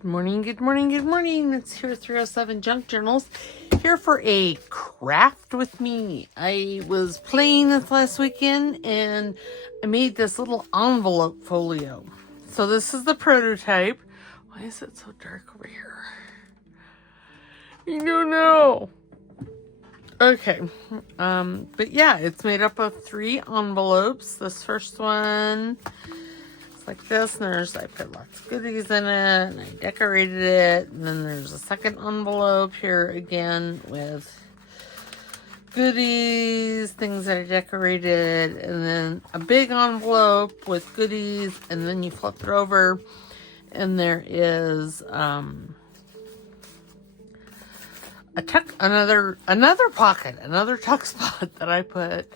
Good morning, good morning, good morning. It's here 307 Junk Journals. Here for a craft with me. I was playing this last weekend and I made this little envelope folio. So this is the prototype. Why is it so dark over here? You don't know. Okay. But yeah, it's made up of 3 envelopes. This first one like this, and I put lots of goodies in it, and I decorated it, and then there's a second envelope here again with goodies, things that I decorated, and then a big envelope with goodies, and then you flip it over, and there is another pocket, another tuck spot that I put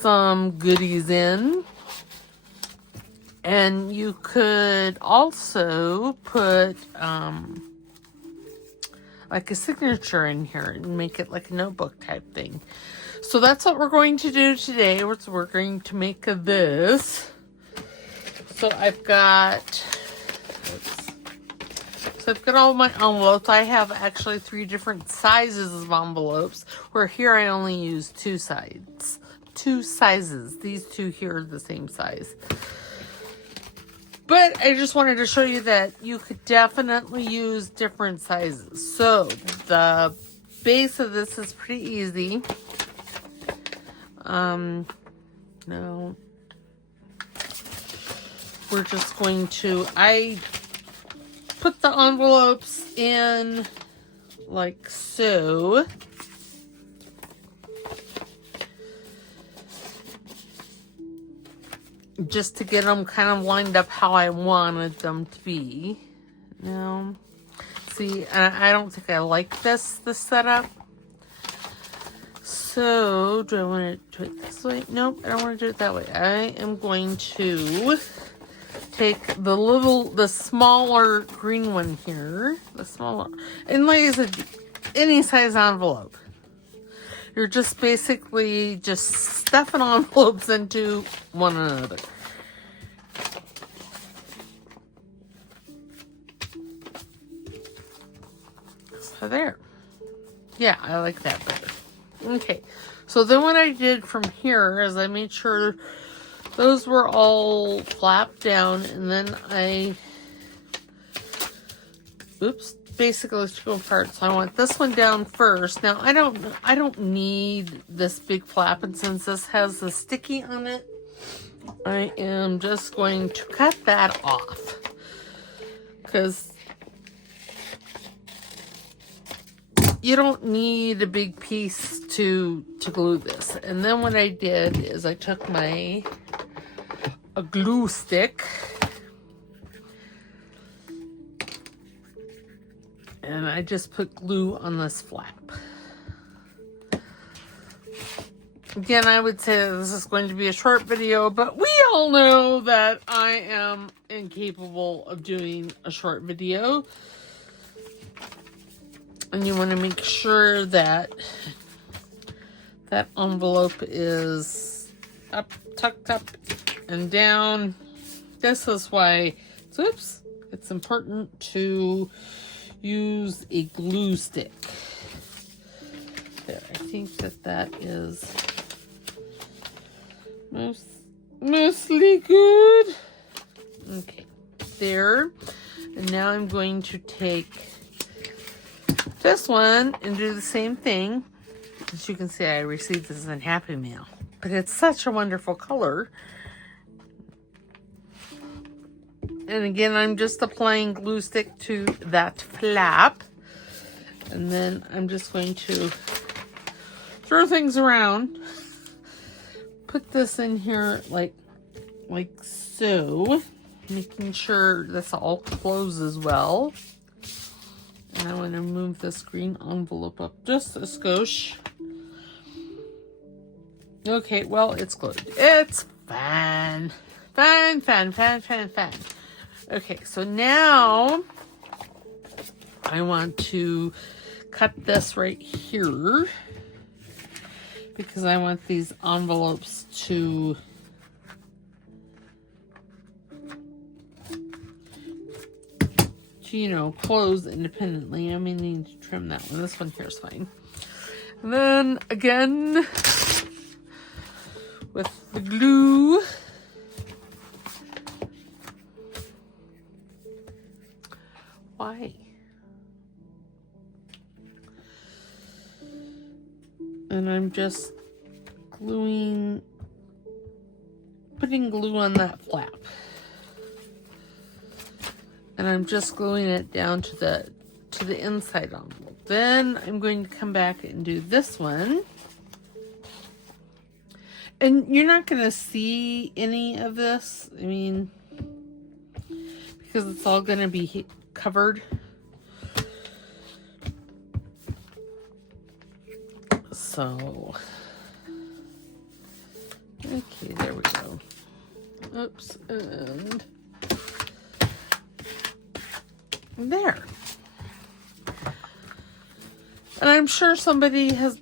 some goodies in. And you could also put like a signature in here and make it like a notebook type thing. So that's what we're going to do today. We're going to make this. So I've got all my envelopes. I have actually 3 different sizes of envelopes, where here I only use 2 sizes. These 2 here are the same size. But I just wanted to show you that you could definitely use different sizes. So the base of this is pretty easy. No. We're just going to, I put the envelopes in like so. Just to get them kind of lined up how I wanted them to be. Now, see, I don't think I like this setup. So, do I want to do it this way? Nope, I don't want to do it that way. I am going to take the smaller green one here. The smaller, and like I said, any size envelope. You're just basically just stuffing envelopes into one another. So there. Yeah, I like that better. Okay. So then what I did from here is I made sure those were all flapped down, and then basically let's go apart. So I want this one down first. Now I don't need this big flap, and since this has the sticky on it, I am just going to cut that off, because you don't need a big piece to glue this. And then what I did is I took a glue stick, and I just put glue on this flap. Again, I would say that this is going to be a short video, but we all know that I am incapable of doing a short video. And you want to make sure that that envelope is up, tucked up and down. This is why, it's important to use a glue stick. There, I think that is mostly good. Okay, there. And now I'm going to take this one and do the same thing. As you can see, I received this in Happy Mail, but it's such a wonderful color. And again, I'm just applying glue stick to that flap. And then I'm just going to throw things around. Put this in here like so. Making sure this all closes well. And I want to move this green envelope up just a skosh. Okay, well, it's glued. It's fine. Fine. Okay, so now I want to cut this right here, because I want these envelopes to to, you know, close independently. I may need to trim that one. This one here is fine. And then again, with the glue, why? And I'm just putting glue on that flap. And I'm just gluing it down to the inside envelope. Then I'm going to come back and do this one. And you're not going to see any of this. I mean, because it's all going to be covered. So, okay, there we go. Oops, and there. And I'm sure somebody has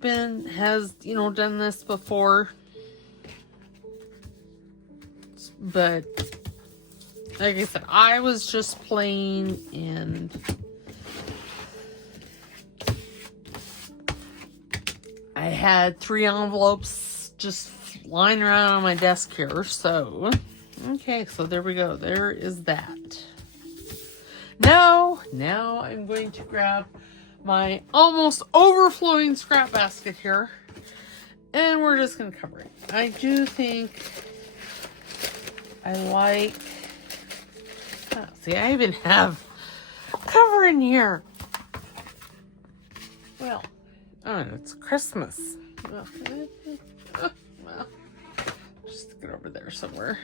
you know, done this before. But like I said, I was just playing, and I had 3 envelopes just lying around on my desk here. So, okay, so there we go. There is that. Now I'm going to grab my almost overflowing scrap basket here, and we're just going to cover it. I do think I like, see, I even have cover in here. Well, oh, it's Christmas. Well, just stick it over there somewhere.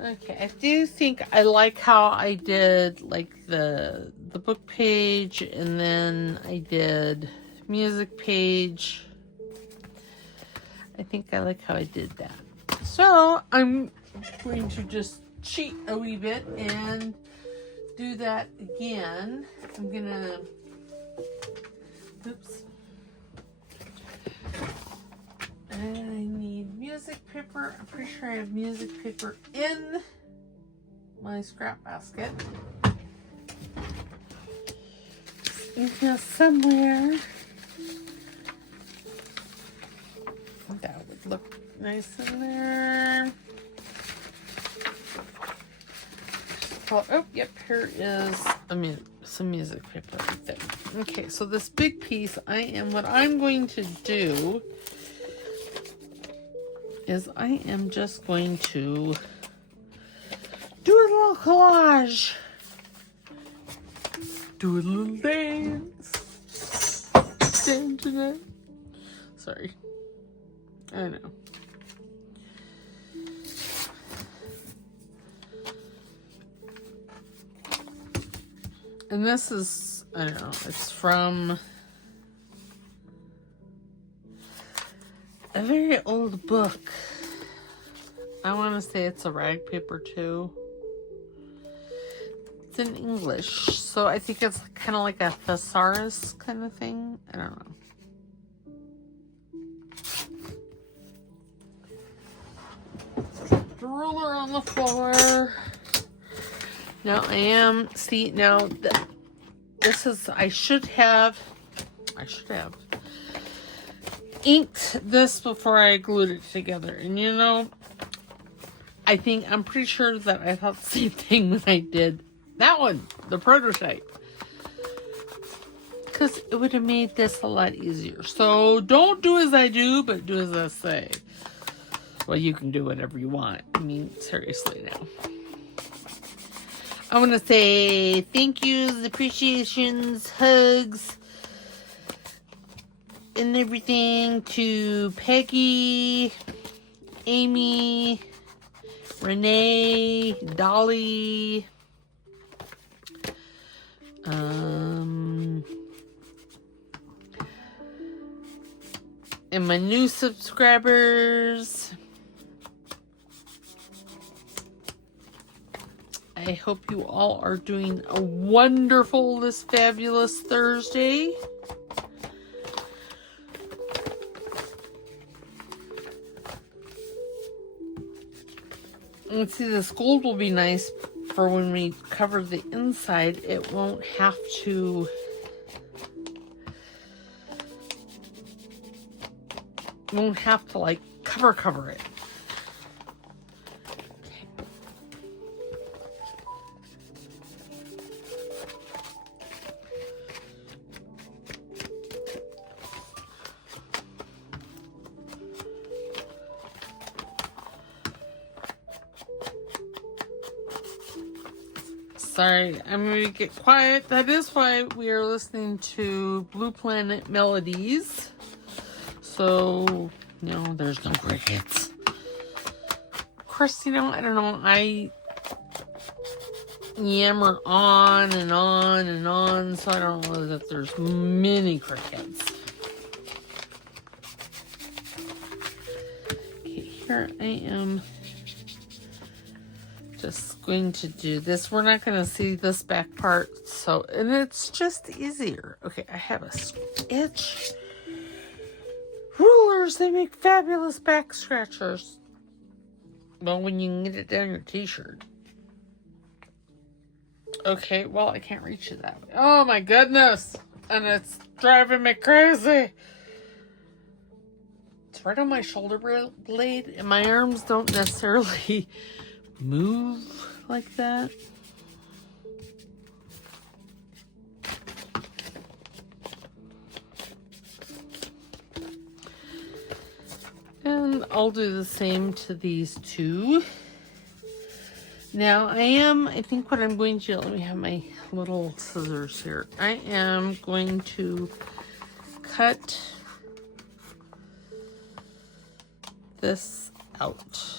Okay, I do think I like how I did like the book page, and then I did music page. I think I like how I did that. So I'm going to just cheat a wee bit and do that again. I'm gonna, oops. And I need music paper. I'm pretty sure I have music paper in my scrap basket. In here somewhere. That would look nice in there. Oh, yep, here is some music paper right there. Okay, so this big piece, what I'm going to do is I am just going to do a little collage. Do a little dance. Dance tonight. Sorry. I know. And this is, I don't know, it's from a very old book. I want to say it's a rag paper too. It's in English, so I think it's kind of like a thesaurus kind of thing. I don't know. The ruler on the floor. Now this is, I should have inked this before I glued it together. And you know, I'm pretty sure that I thought the same thing when I did that one, the prototype. Because it would have made this a lot easier. So don't do as I do, but do as I say. Well, you can do whatever you want. I mean, seriously now. I want to say thank yous, appreciations, hugs, and everything to Peggy, Amy, Renee, Dolly, and my new subscribers. I hope you all are doing a wonderful this fabulous Thursday. Let's see, this gold will be nice for when we cover the inside, it won't have to like cover it. Sorry, I'm going to get quiet. That is why we are listening to Blue Planet Melodies. So, no, there's no crickets. Of course, I don't know. I yammer on and on and on, so I don't know that there's many crickets. Okay, here I am. Just going to do this. We're not going to see this back part, and it's just easier. Okay, I have a sketch. Rulers, they make fabulous back scratchers. Well, when you can get it down your t-shirt. Okay, well, I can't reach it that way. Oh my goodness! And it's driving me crazy. It's right on my shoulder blade, and my arms don't necessarily move like that. And I'll do the same to these two. Now I think what I'm going to do, let me have my little scissors here. I am going to cut this out.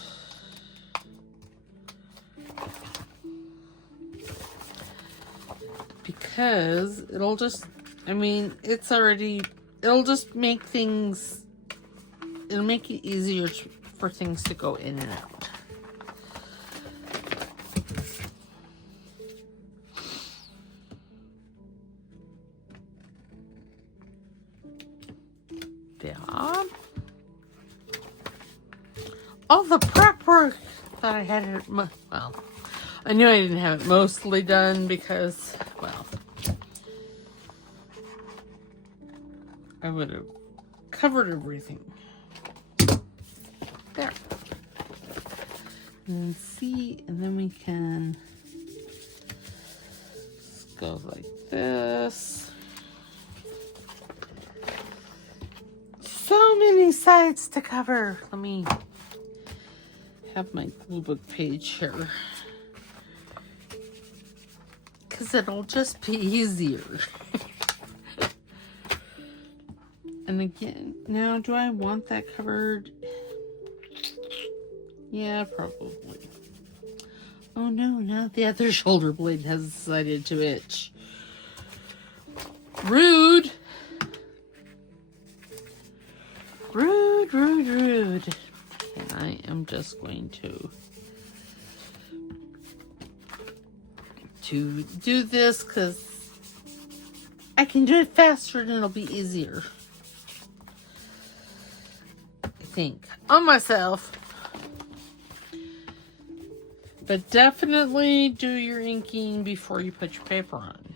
Because it'll just, it'll just make things, it'll make it easier for things to go in and out. Yeah. All the prep work that I had it, well, I knew I didn't have it mostly done because, well, I would have covered everything. There. And see, and then we can just go like this. So many sides to cover. Let me have my glue book page here. Because it'll just be easier. And again, now do I want that covered? Yeah, probably. Oh no, now the other shoulder blade has decided to itch. Rude. Rude, rude, rude. And I am just going to do this because I can do it faster and it'll be easier. I think. On myself. But definitely do your inking before you put your paper on.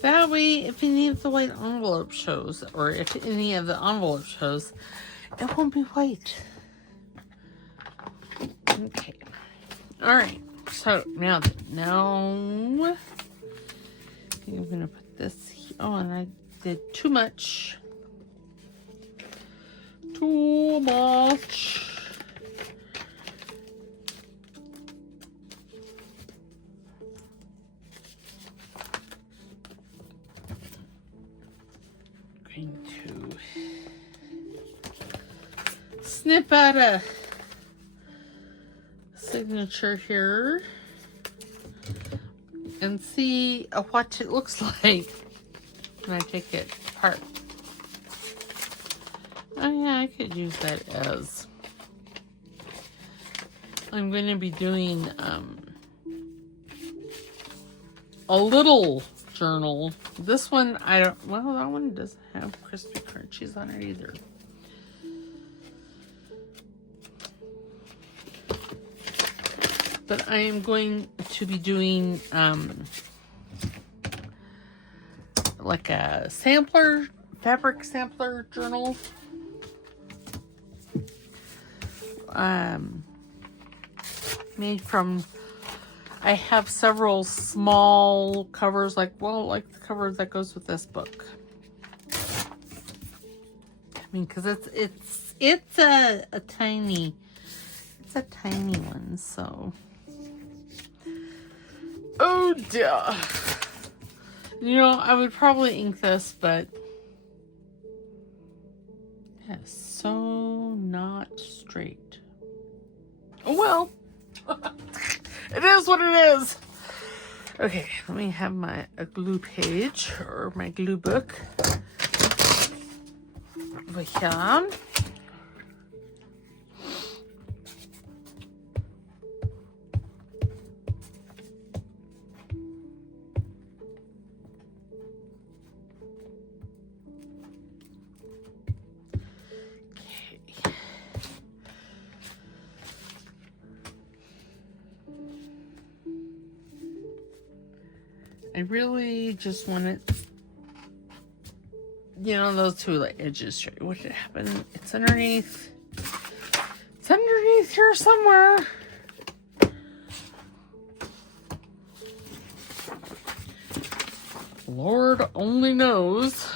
That way, if any of the white envelope shows, or if any of the envelope shows, it won't be white. Okay. Alright. So, now, I think I'm going to put this here. Oh, and I did too much. Too much. Going to snip out a signature here and see what it looks like when I take it apart. Oh yeah, I could use that as, I'm going to be doing a little journal. This one, that one doesn't have crispy crunchies on it either. but I am going to be doing like a sampler, fabric sampler journal. Made from, I have several small covers, like the cover that goes with this book. I mean, because it's a tiny one, so. Oh dear. You know, I would probably ink this, but it's so not straight. Oh well. It is what it is. Okay, let me have a glue page or my glue book over here. I really just want it, you know, those two like edges straight. What did happen? It's underneath. It's underneath here somewhere. Lord only knows.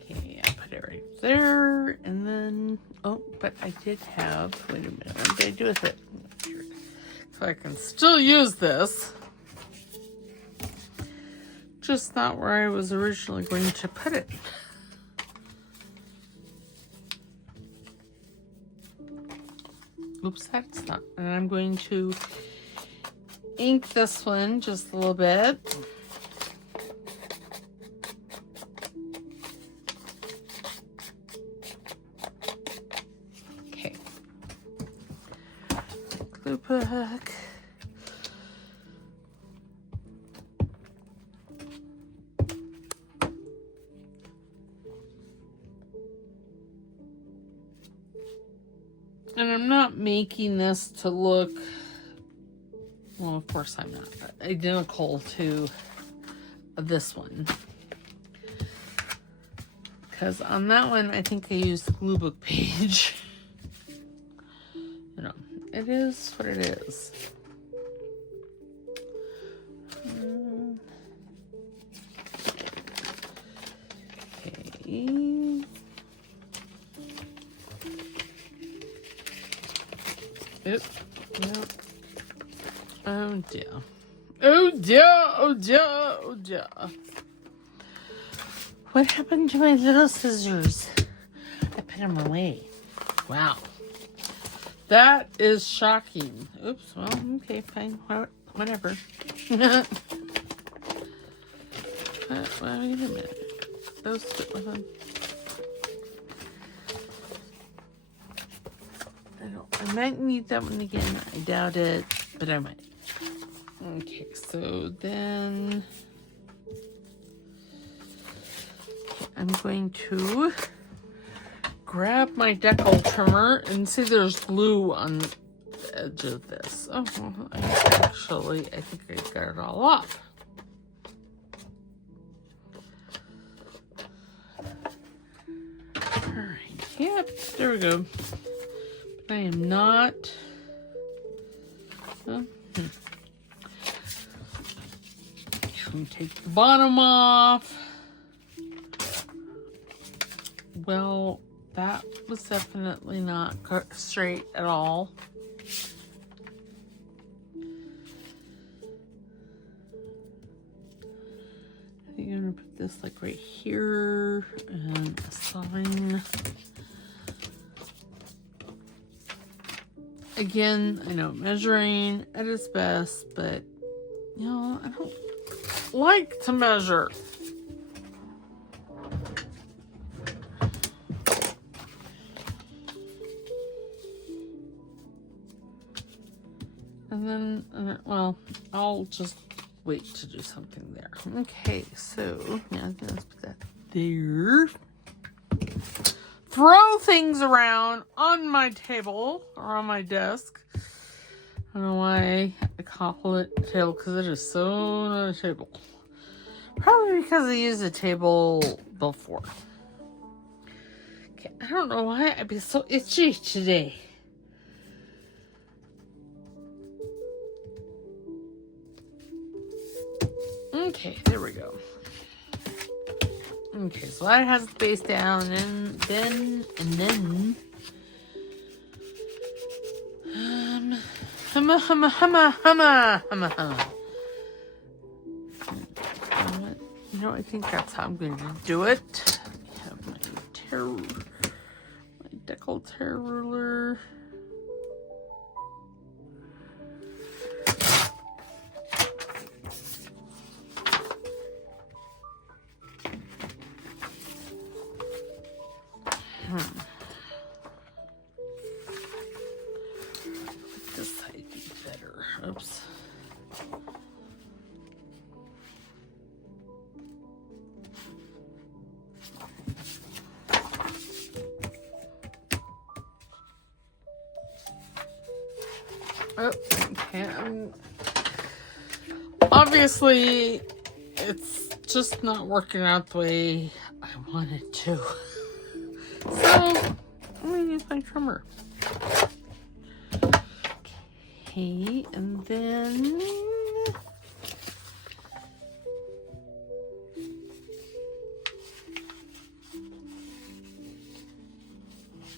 Okay, I put it right there, and then, oh, but I did have, wait a minute, what did I do with it? So I can still use this. Just not where I was originally going to put it. Oops, that's not. And I'm going to ink this one just a little bit. Okay. Glue book. And I'm not making this to look, well, of course I'm not, identical to this one. Because on that one, I think I used the glue book page. You know, it is what it is. Okay. Yep. Yep. Oh dear. Oh dear. Oh dear. Oh dear. What happened to my little scissors? I put them away. Wow. That is shocking. Oops. Well, okay, fine. Whatever. Well, wait a minute. Those fit with them. I might need that one again. I doubt it, but I might. Okay, so then I'm going to grab my decal trimmer and see there's glue on the edge of this. Oh, well, I think I got it all off. All right, yep, there we go. I am not. Let me take the bottom off. Well, that was definitely not straight at all. I'm gonna put this like right here and a sign. Again, I know measuring at its best, but you know, I don't like to measure. And then, well, I'll just wait to do something there. Okay, so now let's put that there. throw things around on my table or on my desk. I don't know why I call it table, because it is so not a table. Probably because I used a table before. Okay, I don't know why I'd be so itchy today. Okay, there we go. Okay, so that has the base down, and then You know, I think that's how I'm going to do it. I have my decollete ruler. This side be better. Oops. Oh, okay. Obviously, it's just not working out the way I want it to. So, I'm going to use my trimmer. Okay, and then...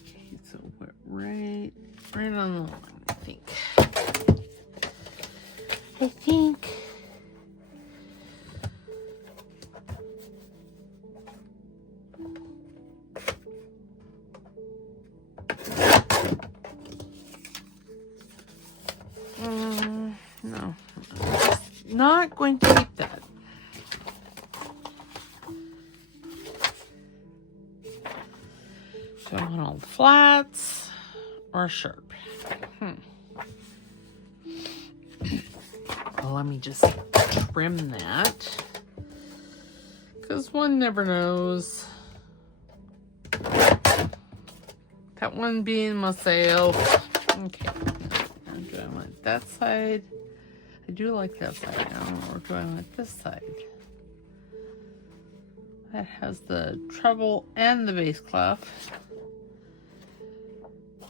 Okay, so we're right on the line, I think. No, not going to keep that. So I want all flats or sharp. Well, let me just trim that, because one never knows. That one being my sale. Okay. Now, do I want that side? I do like that side now. Or do I want this side? That has the treble and the bass clef.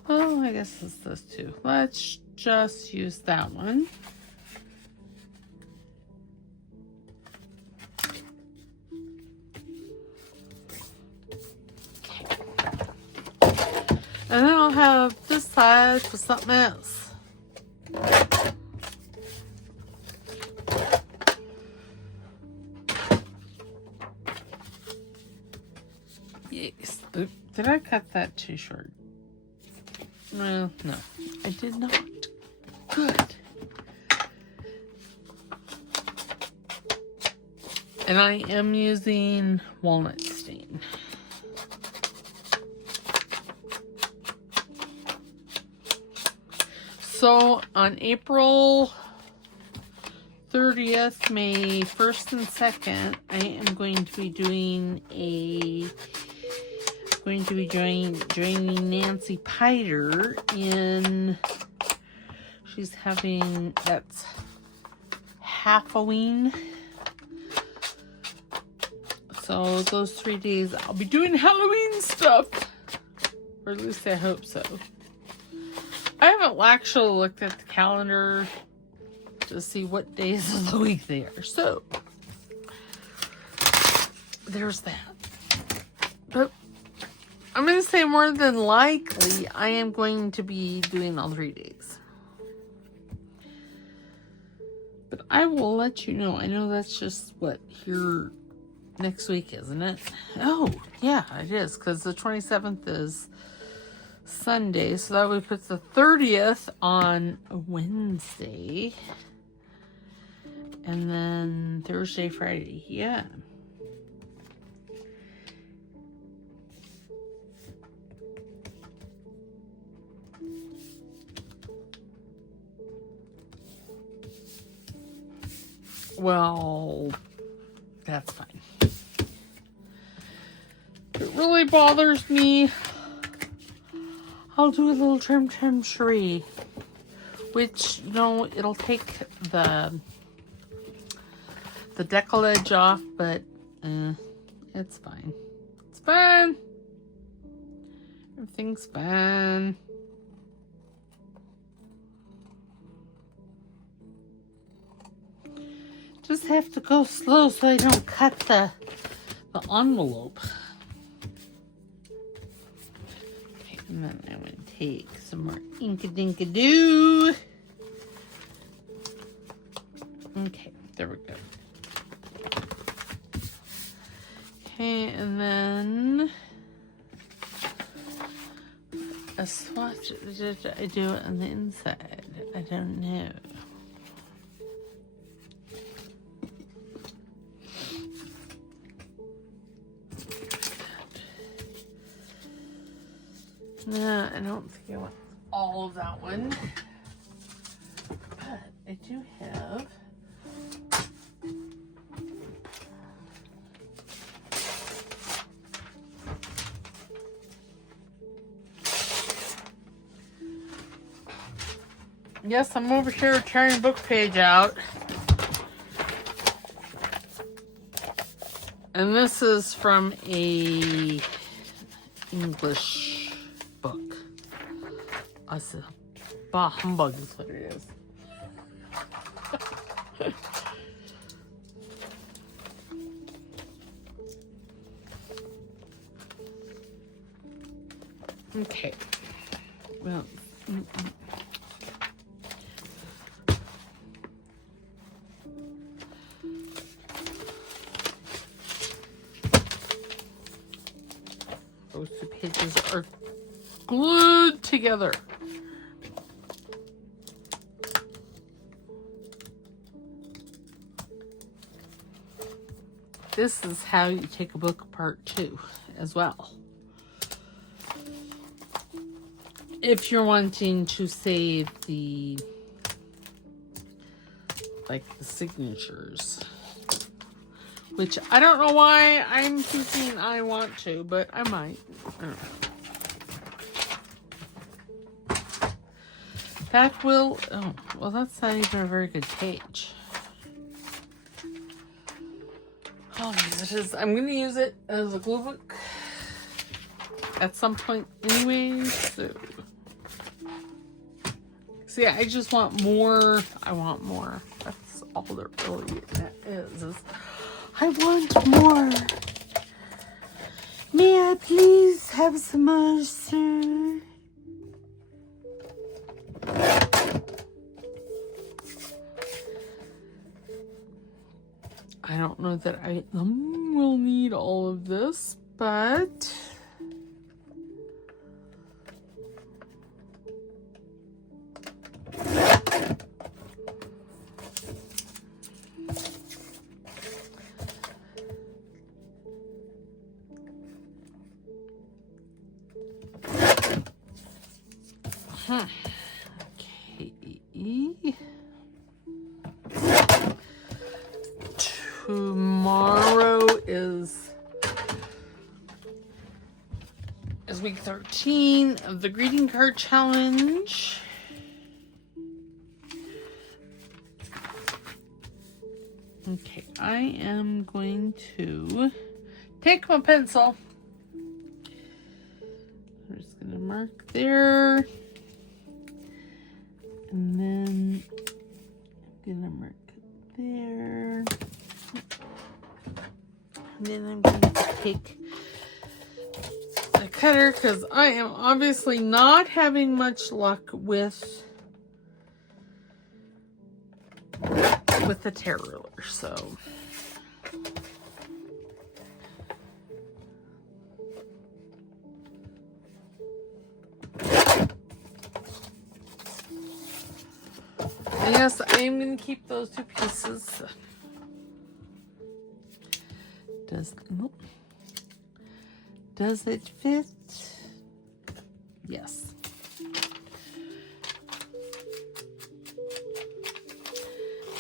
Oh, I guess it's this too. Let's just use that one. Okay. And then I'll have this side for something else. Yes. Oop, did I cut that too short? Well, no, I did not. Good. And I am using walnut stain. So on April 30th, May 1st and 2nd, I am going to be doing joining Nancy Piter in, she's having, that's Halloween. So those 3 days I'll be doing Halloween stuff, or at least I hope so. I haven't actually looked at the calendar to see what days of the week they are, so there's that. But I'm going to say more than likely I am going to be doing all 3 days. But I will let you know. I know that's just what, here next week, isn't it? Oh, yeah, it is, because the 27th is Sunday, so that would put the 30th on a Wednesday. And then Thursday, Friday, yeah. Well, that's fine. It really bothers me I'll do a little trim tree, which, you know, it'll take the decollage off, but it's fine. It's fine. Everything's fine. Just have to go slow so I don't cut the envelope. Okay, and then I'm going to take some more Ink-a-Dink-a-Doo. Okay, there we go. Okay, and then a swatch. Did I do it on the inside? I don't know. No, I don't think I want all of that one. But I do have yes, I'm over here tearing book page out. And this is from a English book. Bah humbug is what it is. Okay. Well. Those two pages are glued together. This is how you take a book apart too, as well. If you're wanting to save the signatures, which I don't know why I'm thinking I want to, but I might. I don't know. That will, oh, well, that's not even a very good page. Oh, I'm going to use it as a glue book at some point anyway, so. See, I just want more. I want more. That's all there really is I want more. May I please have some more, sir? I don't know that I will need all of this, but okay. Tomorrow is week 13 of the greeting card challenge. Okay, I am going to take my pencil. I'm just going to mark there. And then I'm going to mark there. And then I'm going to take the cutter because I am obviously not having much luck with the tear ruler, so. And yes, I am going to keep those two pieces. Does it fit? Yes.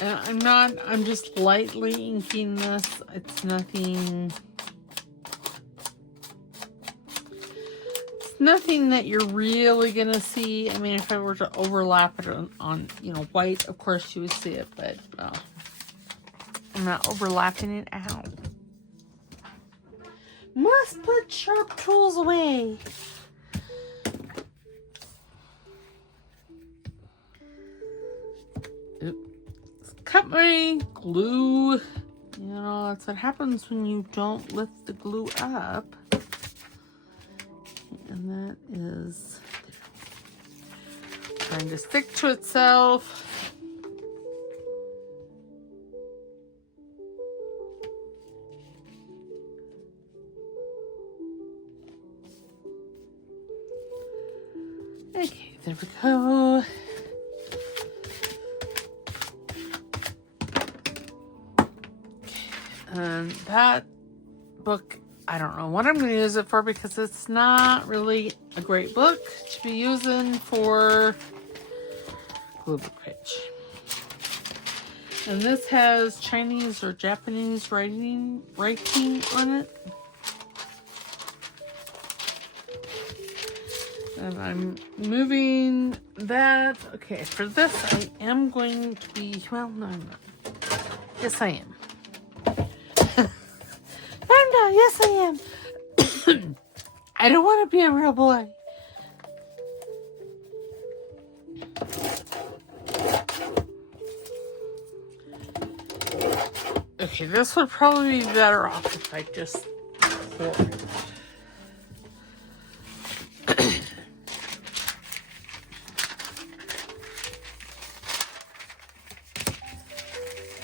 And I'm just lightly inking this. It's nothing that you're really going to see. I mean, if I were to overlap it on, you know, white, of course you would see it, but I'm not overlapping it out. Must put sharp tools away. Oops. Cut my glue. You know, that's what happens when you don't lift the glue up. And that is trying to stick to itself. Okay, there we go. And that book, I don't know what I'm going to use it for because it's not really a great book to be using for glue book page. And this has Chinese or Japanese writing on it. And I'm moving that. Okay, for this I am going to be, well, no, I'm not. Yes, I am. No, yes, I am. I don't want to be a real boy. Okay, this would probably be better off if I just pour it.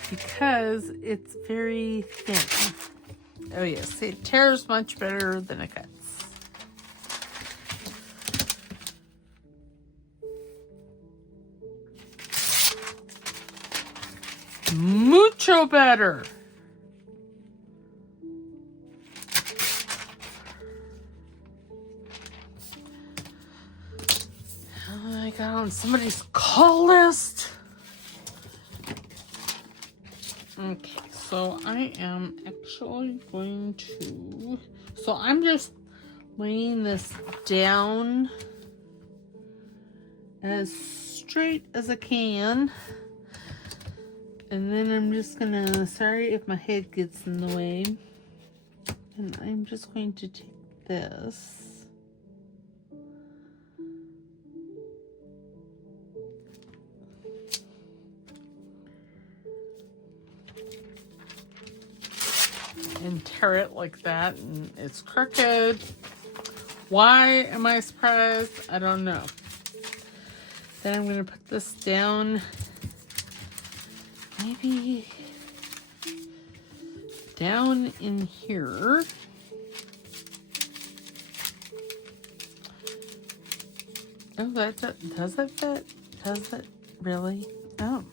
Because it's very thin. Oh yes, it tears much better than it cuts. Mucho better. I got on somebody's call list. Okay, so I am actually going to, so I'm just laying this down as straight as I can. And then I'm just gonna, sorry if my head gets in the way. And I'm just going to take this. And tear it like that, and it's crooked. Why am I surprised? I don't know. Then I'm going to put this down, maybe down in here. Oh, that does it fit? Does it really? Oh.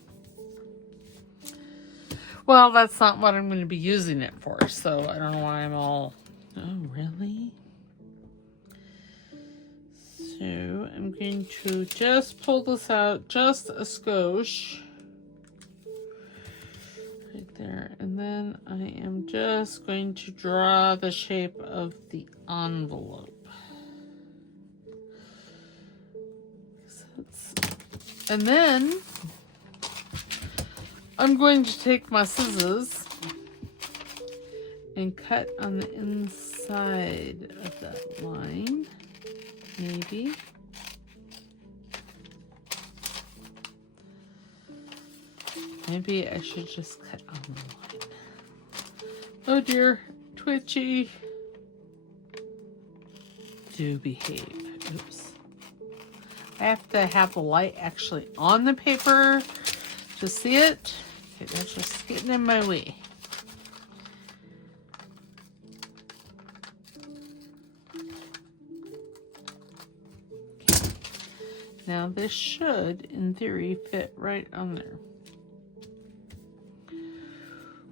Well, that's not what I'm going to be using it for, so I don't know why I'm all, oh, really? So I'm going to just pull this out just a skosh. Right there. And then I am just going to draw the shape of the envelope. And then I'm going to take my scissors and cut on the inside of that line, maybe. Maybe I should just cut on the line. Oh dear, twitchy. Do behave. Oops. I have to have the light actually on the paper to see it. Okay, that's just getting in my way. Okay. Now this should, in theory, fit right on there.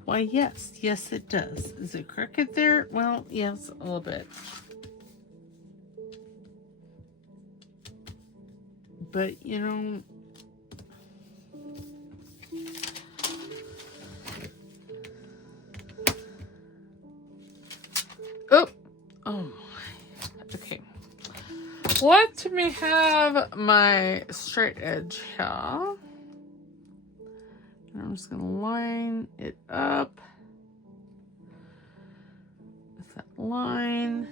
Why, yes. Yes, it does. Is it crooked there? Well, yes, a little bit. But, you know, oh, my. Okay. Let me have my straight edge here. And I'm just going to line it up with that line.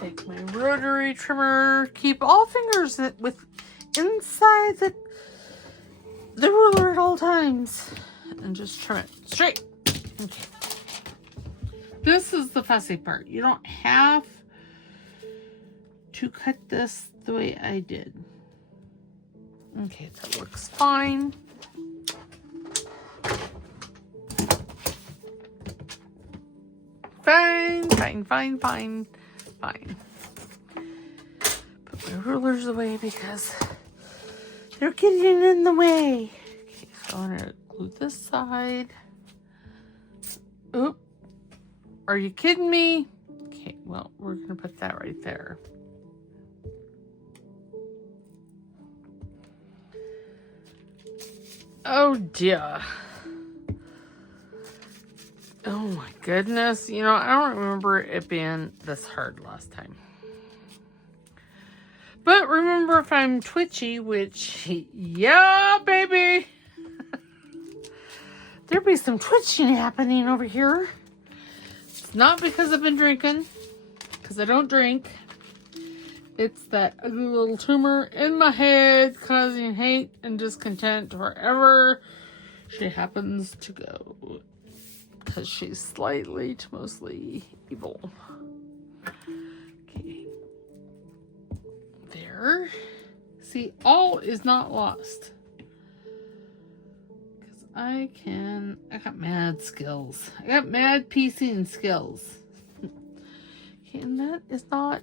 Take my rotary trimmer. Keep all fingers with inside the ruler at all times. And just trim it straight. Okay. This is the fussy part. You don't have to cut this the way I did. Okay, that looks fine. Fine. Put my rulers away because they're getting in the way. Okay, so I'm gonna glue this side. Oop. Are you kidding me? Okay, well, we're gonna put that right there. Oh dear. Oh my goodness. You know, I don't remember it being this hard last time. But remember, if I'm twitchy, which, yeah, baby. There'd be some twitching happening over here. It's not because I've been drinking, because I don't drink. It's that ugly little tumor in my head causing hate and discontent wherever she happens to go. Because she's slightly to mostly evil. Okay. There. See, all is not lost. Because I got mad skills. I got mad piecing skills. Okay, and that is not,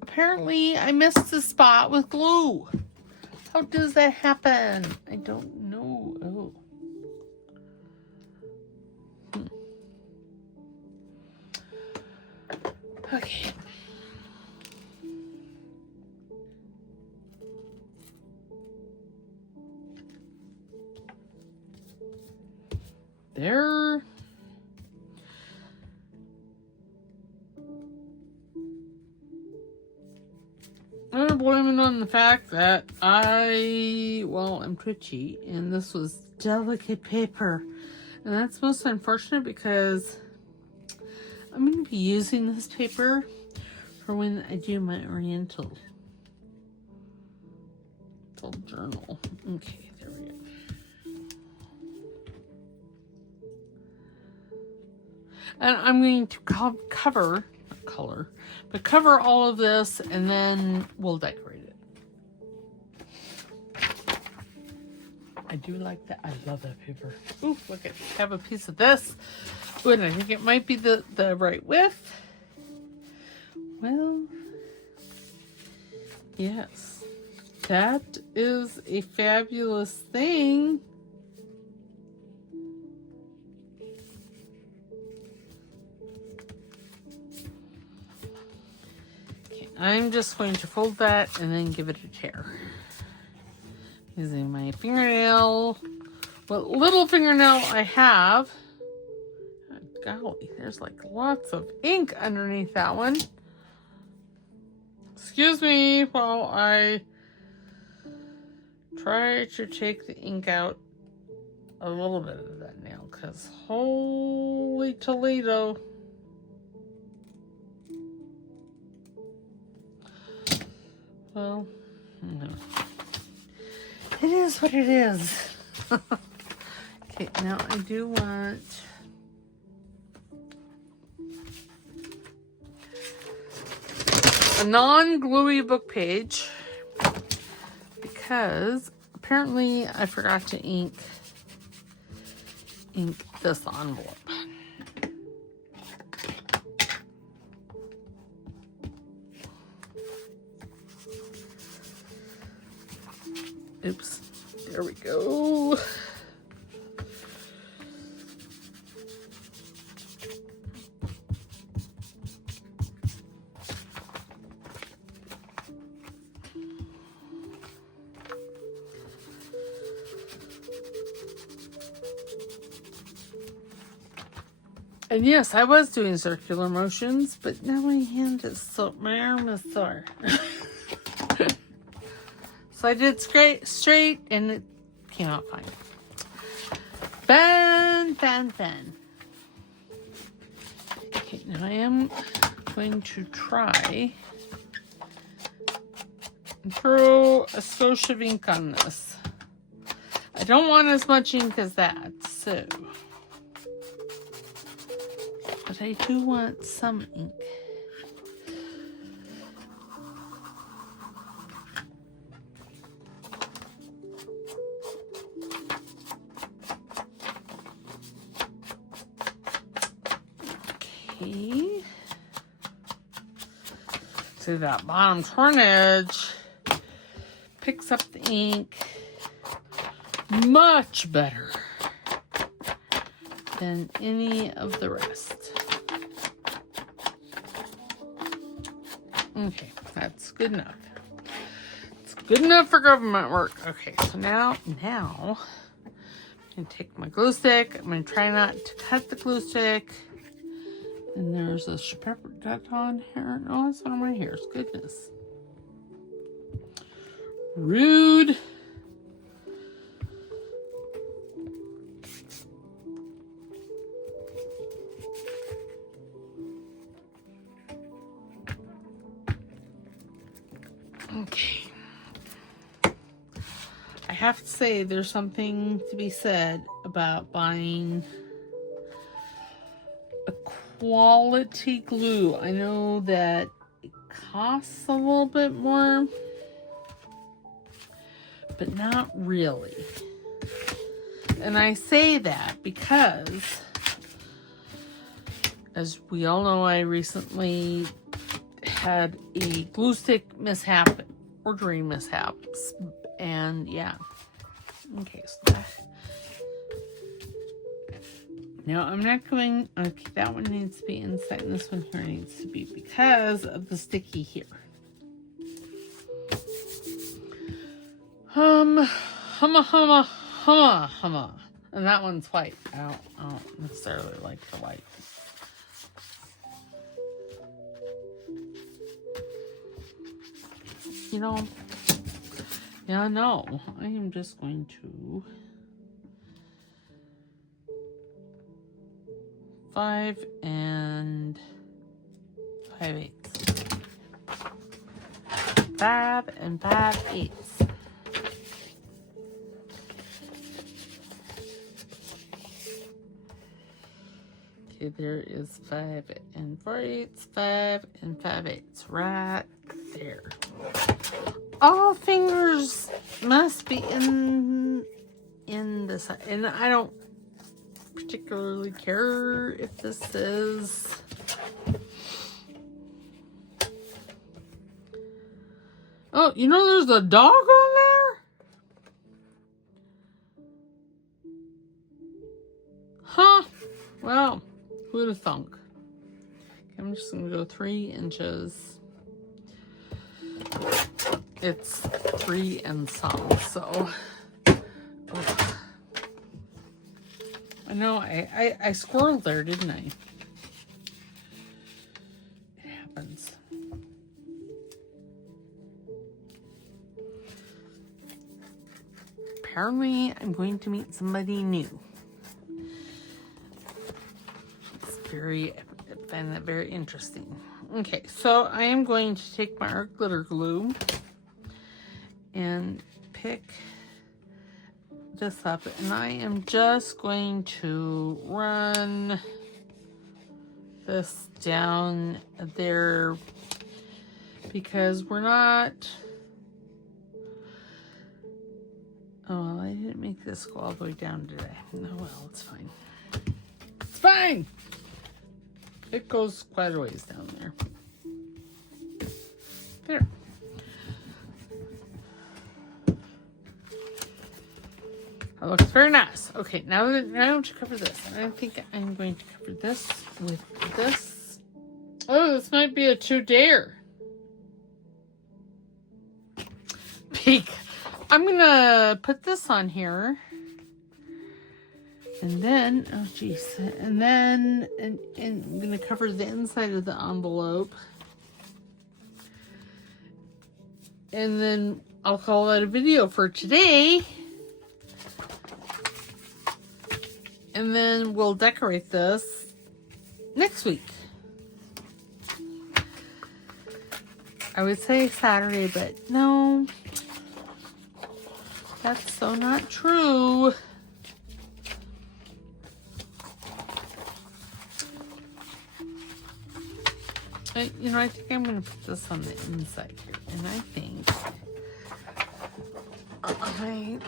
apparently I missed the spot with glue. How does that happen? I don't know. Oh. Okay. There. I'm gonna blame it on the fact that I'm twitchy, and this was delicate paper. And that's most unfortunate because I'm going to be using this paper for when I do my Oriental journal. Okay, there we go. And I'm going to cover all of this, and then we'll decorate it. I do like that. I love that paper. Ooh, look at, have a piece of this. Ooh, and I think it might be the right width. Well, yes, that is a fabulous thing. Okay, I'm just going to fold that and then give it a tear. Using my fingernail, what little fingernail I have. Oh, golly, there's like lots of ink underneath that one. Excuse me while I try to take the ink out a little bit of that nail, because holy Toledo. Well, no. It is what it is. Okay, now I do want a non-gluey book page because apparently I forgot to ink this envelope. Oops, there we go. And yes, I was doing circular motions, but now my hand is so, my arm is sore. So I did straight and it came out fine. Fun. Okay, now I am going to try and throw a skosh of ink on this. I don't want as much ink as that, so. But I do want some ink. Okay. See that bottom torn edge picks up the ink much better than any of the rest. Okay, that's good enough. It's good enough for government work. Okay, so now I'm going to take my glue stick. I'm going to try not to cut the glue stick. And there's a pepper dot on here. No, that's one of my hairs. Goodness. Rude. Okay. I have to say there's something to be said about buying a quality glue. I know that it costs a little bit more, but not really. And I say that because, as we all know, I recently had a glue stick mishap, ordering mishaps, and yeah. Okay, so that. Now I'm not going, okay, that one needs to be inside and this one here needs to be because of the sticky here. Humma. And that one's white. I don't necessarily like the white. You know, yeah, no, I am just going to 5 and 5/8. 5 and 5/8. Okay, there is 5 and 4/8, 5 and 5/8, right there. All fingers must be in this, and I don't particularly care if this is oh, you know there's a dog on there? Huh? Well, who'd have thunk? Okay, I'm just gonna go 3 inches. It's 3 and some, so oh. I know I squirreled there, didn't I? It happens. Apparently, I'm going to meet somebody new. I find that very interesting. Okay, so I am going to take my art glitter glue and pick this up, and I am just going to run this down there because we're not, oh well, I didn't make this go all the way down today. No, well, it's fine. It's fine! It goes quite a ways down there. There. That looks very nice. Okay, now to cover this. I think I'm going to cover this with this. Oh, this might be a 2-dare. Peek. I'm gonna put this on here. And then, oh geez, and then and I'm going to cover the inside of the envelope. And then I'll call that a video for today. And then we'll decorate this next week. I would say Saturday, but no. That's so not true. You know, I think I'm going to put this on the inside here. And I think...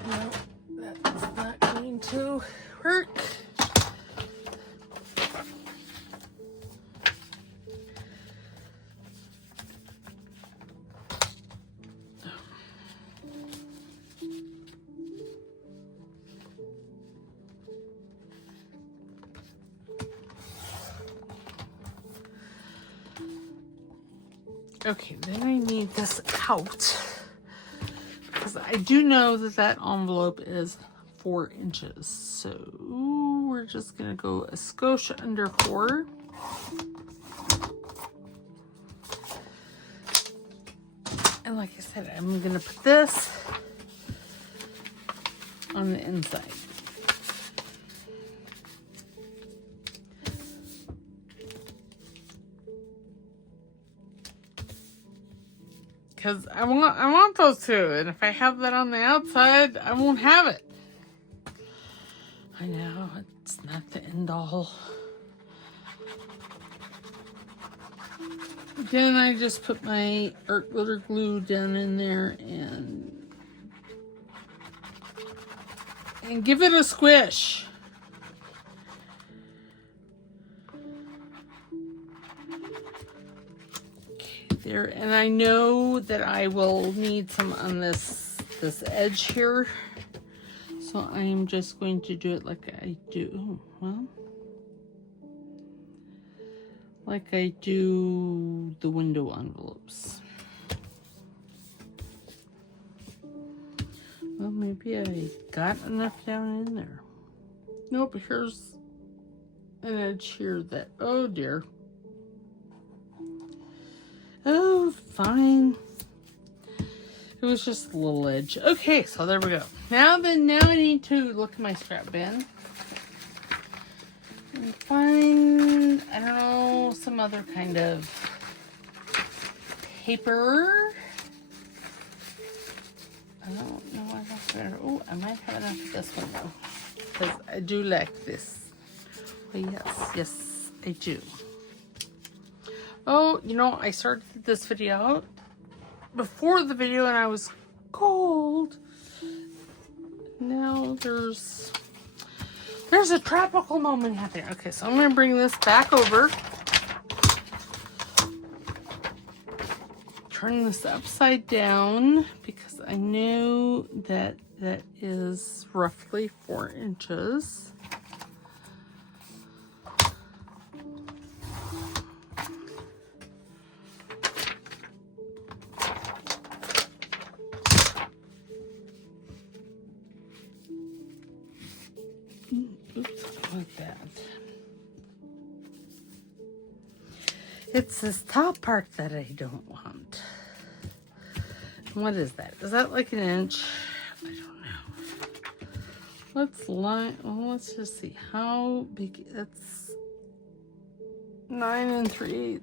no, that's not going to work. Okay, then I need this out because I do know that that envelope is 4 inches. So we're just gonna go a skosh under 4. And like I said, I'm gonna put this on the inside. Because I want those two, and if I have that on the outside, I won't have it. I know, it's not the end all. Then I just put my art glitter glue down in there and give it a squish. There, and I know that I will need some on this edge here, so I'm just going to do it like I do. Well, like I do the window envelopes. Well, maybe I got enough down in there. Nope, here's an edge here that, oh dear. Oh, fine. It was just a little edge. Okay, so there we go. Now I need to look at my scrap bin and find, I don't know, some other kind of paper. I don't know what else better. Oh, I might have enough of this one though, because I do like this. Oh, yes, I do. Oh, you know, I started this video out before the video and I was cold. Now there's a tropical moment happening. Okay, so I'm going to bring this back over. Turn this upside down because I know that that is roughly 4 inches. Like that. It's this top part that I don't want. What is that? Is that like an inch? I don't know. Let's just see how big. It's 9 3/8.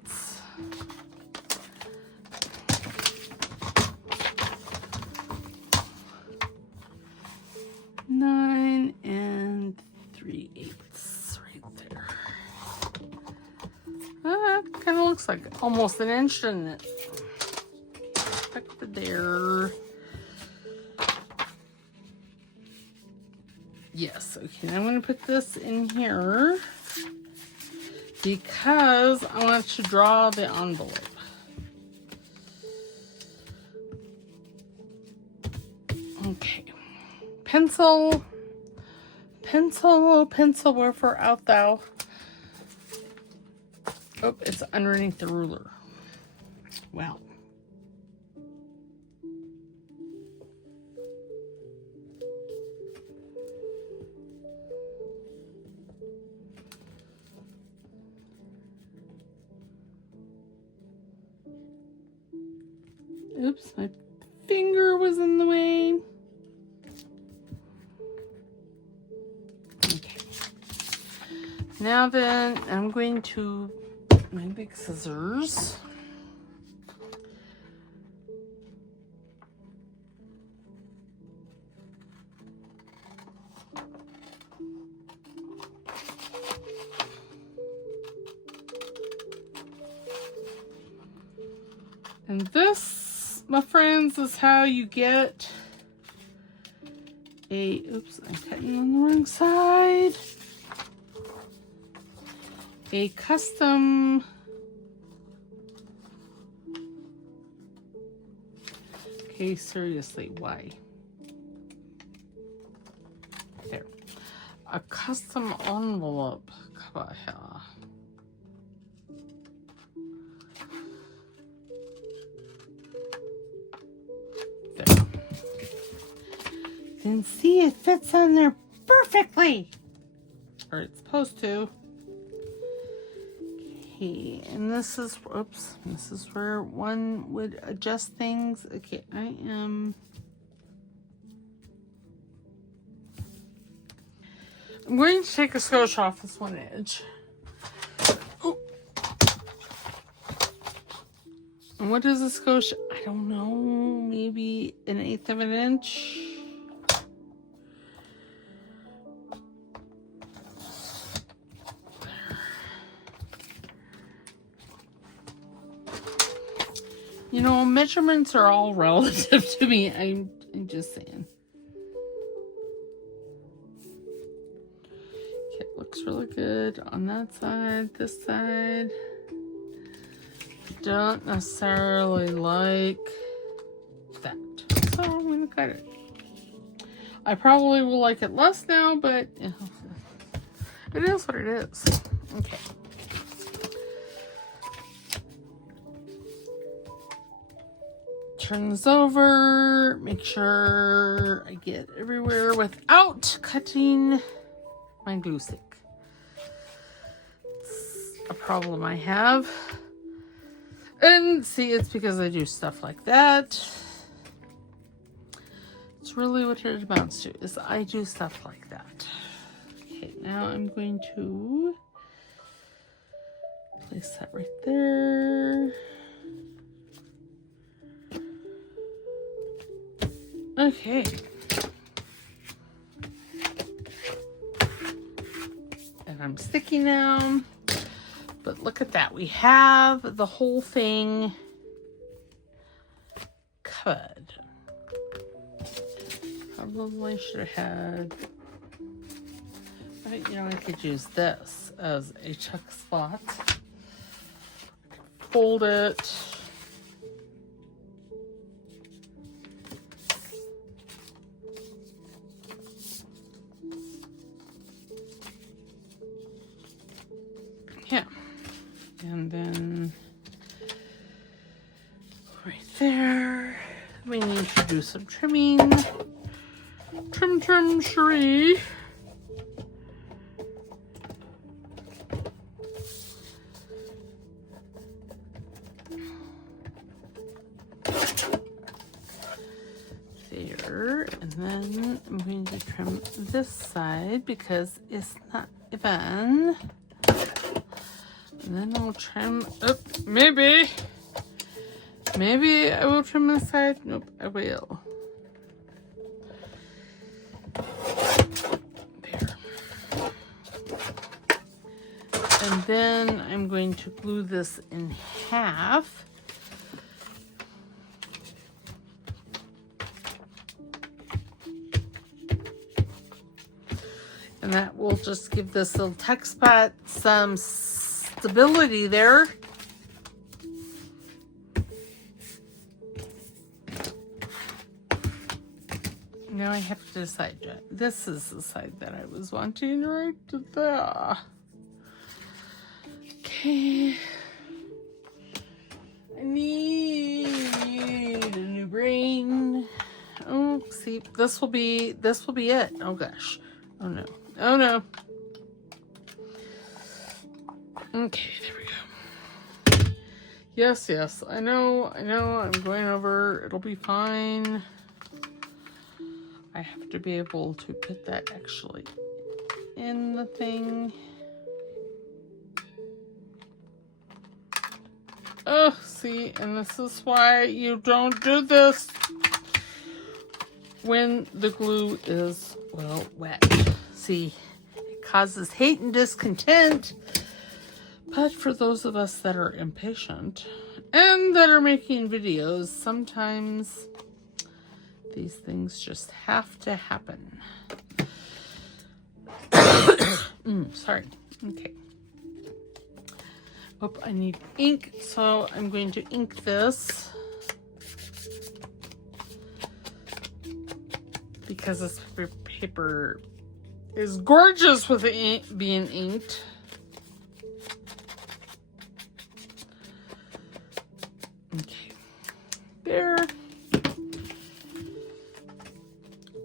9 3/8 right there. Kind of looks like almost an inch, doesn't it? Back to there. Yes, okay, I'm going to put this in here because I want to draw the envelope. Okay. Pencil, wherefore art thou? Oh, it's underneath the ruler. Well. Oops, my finger was in the way. Okay. Now then, I'm going to my big scissors. And this, my friends, is how you get a, oops, I'm cutting on the wrong side. A custom okay, seriously, why? There. A custom envelope cover here. There. Then see, it fits on there perfectly. Or it's supposed to. Okay, and this is, oops, this is where one would adjust things. Okay, I'm going to take a scotch off this one edge. Oh. And what is a scotch? I don't know, maybe 1/8 of an inch. You know, measurements are all relative to me. I'm just saying. Okay, it looks really good on that side, this side. Don't necessarily like that. So I'm going to cut it. I probably will like it less now, but you know, it is what it is. Okay. Turn this over, make sure I get everywhere without cutting my glue stick. It's a problem I have. And see, it's because I do stuff like that. It's really what it amounts to, is I do stuff like that. Okay, now I'm going to place that right there. Okay. And I'm sticky now. But look at that. We have the whole thing covered. Probably should have had, you know, I could use this as a tuck spot. Fold it. Yeah. And then right there, we need to do some trimming. Trim, Cherie. There, and then I'm going to trim this side because it's not even. And then I'll trim up, maybe I will trim this side. Nope, I will. There. And then I'm going to glue this in half. And that will just give this little tuck spot some stability there. Now I have to decide. This is the side that I was wanting right there. Okay. I need a new brain. Oh, see, this will be it. Oh gosh. Oh no. Oh no. Okay, there we go. Yes, I know, I'm going over. It'll be fine. I have to be able to put that actually in the thing. Oh, see, and this is why you don't do this when the glue is, well, wet. See, it causes hate and discontent. But for those of us that are impatient and that are making videos, sometimes these things just have to happen. Sorry. Okay. Oh, I need ink, so I'm going to ink this. Because this paper is gorgeous with the ink being inked. Okay, there.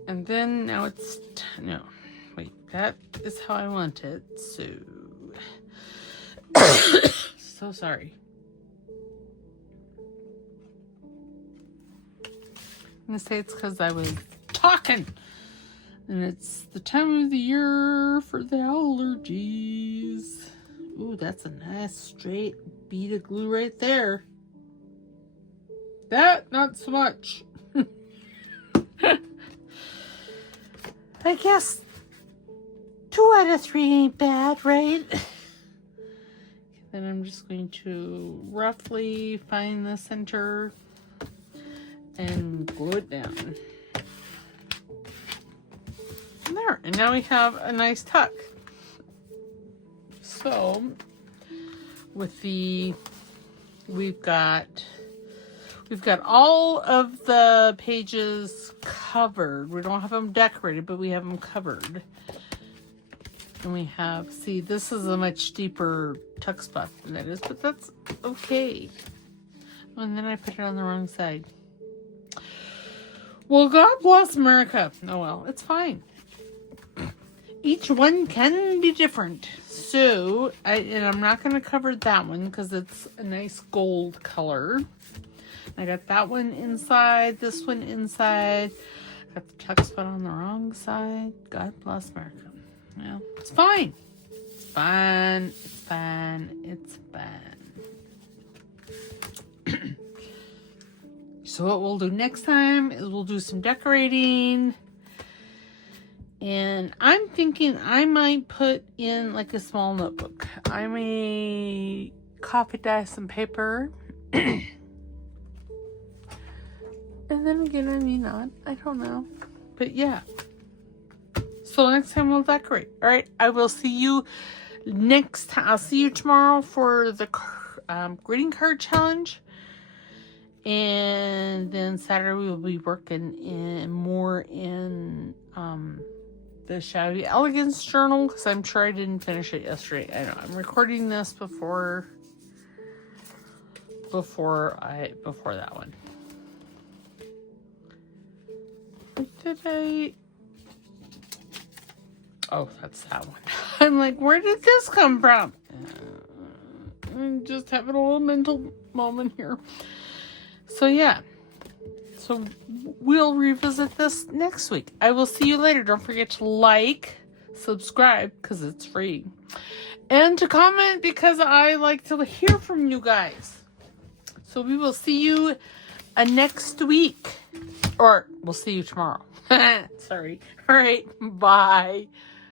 And then now it's, no, wait, that is how I want it, so. So sorry. I'm gonna say it's because I was talking. And it's the time of the year for the allergies. Ooh, that's a nice straight bead of glue right there. That, not so much. I guess 2 out of 3 ain't bad, right? Then I'm just going to roughly find the center and glue it down. And there, and now we have a nice tuck. So, with the, we've got all of the pages covered. We don't have them decorated, but we have them covered. And we have, see, this is a much deeper tuck spot than that is, but that's okay. And then I put it on the wrong side. Well, God bless America. Oh well, it's fine. Each one can be different. So, I'm not going to cover that one because it's a nice gold color. I got that one inside, this one inside. Got the tuck spot on the wrong side. God bless America. Well, it's fine. It's fine. It's fine. It's fine. So what we'll do next time is we'll do some decorating. And I'm thinking I might put in like a small notebook. I may copy dye some paper. And then again, I may not. I don't know. But yeah. So next time we'll decorate. All right. I will see you next time. I'll see you tomorrow for the greeting card challenge. And then Saturday we will be working more in the Shabby Elegance journal because I'm sure I didn't finish it yesterday. I know I'm recording this before that one. Did I? Oh, that's that one. I'm like, where did this come from? I'm just having a little mental moment here. So yeah. So we'll revisit this next week. I will see you later. Don't forget to like, subscribe, because it's free. And to comment, because I like to hear from you guys. So we will see you next week. Or we'll see you tomorrow. Sorry. All right. Bye.